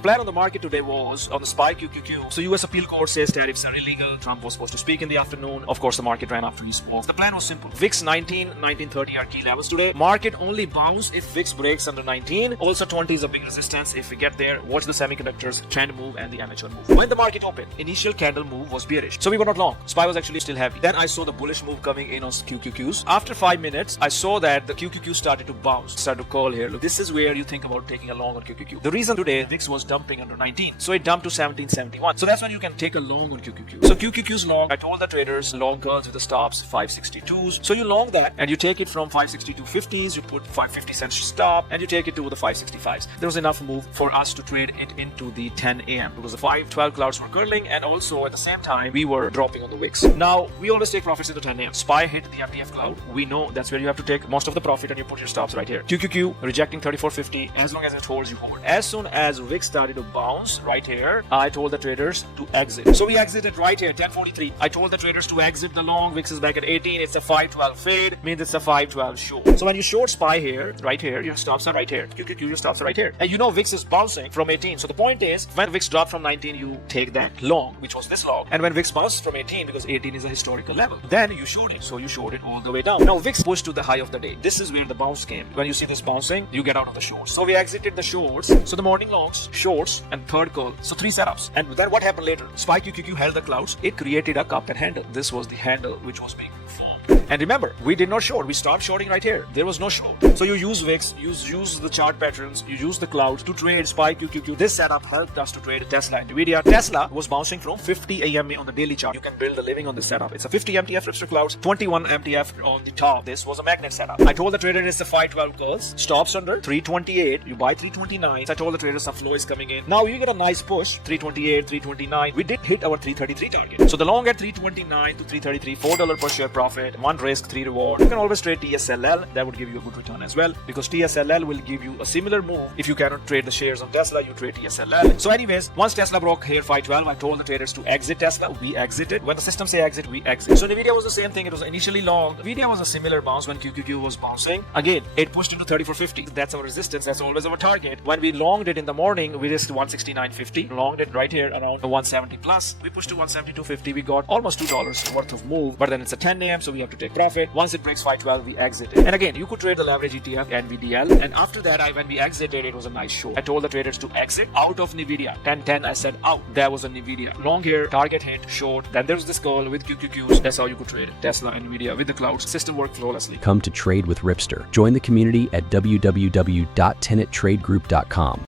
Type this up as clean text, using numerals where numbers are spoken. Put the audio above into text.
plan on the market today was on the SPY QQQ. So US appeal court says tariffs are illegal. Trump was supposed to speak in the afternoon. Of course, the market ran after he spoke. The plan was simple. VIX 19, 1930 are key levels today. Market only bounce if VIX breaks under 19. Also 20 is a big resistance. If we get there, watch the semiconductors trend move and the amateur move. When the market opened, initial candle move was bearish. So we were not long. SPY was actually still heavy. Then I saw the bullish move coming in on QQQs. After 5 minutes, I saw that the QQQ started to bounce, started to curl here. Look, this is where you think about taking a long on QQQ. The reason today VIX was dumping under 19. So it dumped to 1771. So that's when you can take a long on QQQ. So QQQ's long, I told the traders long curls with the stops 562s. So you long that and you take it from 562.50s, you put 550 cents stop and you take it to the 565s. There was enough move for us to trade it into the 10 a.m. because the 512 clouds were curling and also at the same time we were dropping on the wicks. Now we always take profits in the 10 a.m. SPY hit the MTF cloud. We know that's where you have to take most of the profit and you put your stops right here. QQQ rejecting 34.50. As long as it holds, you hold. As soon as VIX started to bounce right here, I told the traders to exit. So we exited right here 10:43. I told the traders to exit the long. VIX is back at 18. It's a 512 fade, means it's a 512 short. So when you short SPY here, right here, your stops are right here. QQQ, your stops are right here. And you know VIX is bouncing from 18. So the point is, when VIX dropped from 19, you take that long, which was this long. And when VIX bounced from 18, because 18 is a historical level, then you short it. So you short it all the way down. Now VIX pushed to the high of the day. This is where the bounce came. When you see this bouncing, you get out of the shorts. So we exited the shorts. So the morning longs, shorts, and third call. So 3 setups. And then what happened later? SPY QQQ held the clouds. It created a cup and handle. This was the handle which was being formed. And remember, we did not short. We stopped shorting right here. There was no short. So you use VIX, use the chart patterns, you use the clouds to trade SPY QQQ. This setup helped us to trade Tesla and Nvidia. Tesla was bouncing from 50 AMA on the daily chart. You can build a living on this setup. It's a 50 MTF Ripster clouds, 21 MTF on the top. This was a magnet setup. I told the trader it's the 512 curls. Stops under 328. You buy 329. I told the traders some flow is coming in. Now you get a nice push. 328, 329. We did hit our 333 target. So the long at 329 to 333, $4 per share profit. 1 risk, 3 reward. You can always trade TSLL. That would give you a good return as well because TSLL will give you a similar move. If you cannot trade the shares on Tesla, you trade TSLL. So anyways, once Tesla broke here 512, I told the traders to exit Tesla. We exited. When the system say exit, we exit. So Nvidia was the same thing. It was initially long. Nvidia was a similar bounce when QQQ was bouncing. Again, it pushed into 34.50. That's our resistance. That's always our target. When we longed it in the morning, we risked 169.50. Longed it right here around 170 plus. We pushed to 172.50. We got almost $2 worth of move. But then it's a 10 a.m. so we have to take profit. Once it breaks 512, we exited. And again, you could trade the leverage ETF NVDL. And after that, when we exited, it was a nice show. I told the traders to exit out of Nvidia. 1010, I said out. That was a Nvidia. Long here, target hit, short. Then there's this call with QQQs. That's how you could trade it. Tesla, Nvidia with the clouds. System worked flawlessly. Come to trade with Ripster. Join the community at www.tenettradegroup.com.